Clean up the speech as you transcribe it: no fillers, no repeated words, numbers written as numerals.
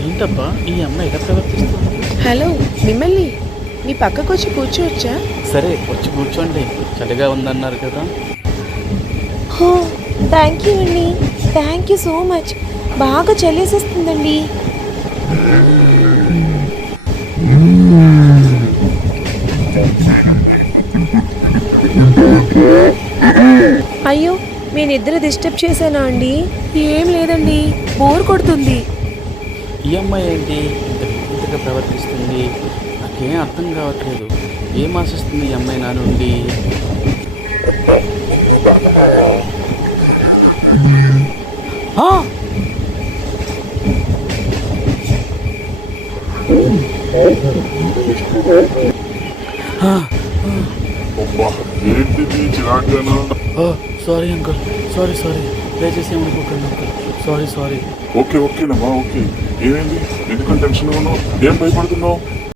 ఏంటబ్బా ఈ అమ్మాయి ఎలా ప్రవర్తిస్తుంది? హలో, మిమ్మల్ని మీ పక్కకు వచ్చి కూర్చోవచ్చా? సరే వచ్చి కూర్చోండి, చలిగా ఉందన్నారు కదా. హో, థ్యాంక్ యూ అండి, థ్యాంక్ యూ సో మచ్. బాగా చలేసేస్తుందండి. అయ్యో, మీ నిద్ర డిస్టర్బ్ చేశానా అండి? ఏం లేదండి, బోర్ కొడుతుంది. ఈ అమ్మాయి ఏంటి ఇంత వింతగా ప్రవర్తిస్తుంది? నాకేం అర్థం కావట్లేదు. ఏం ఆశిస్తుంది ఈ అమ్మాయి నా నుండి? ఆ! ఆ! ఏంటిది చిరాగ్గాను? ఓ సారీ అంకుల్, సారీ దయచేసి ఏమనుకోకండి అంకుల్, సారీ. ఓకేనమ్మా, ఓకే. ఏమైంది? ఎందుకంటే టెన్షన్ ఉన్నావు? ఏం భయపడుతున్నావు?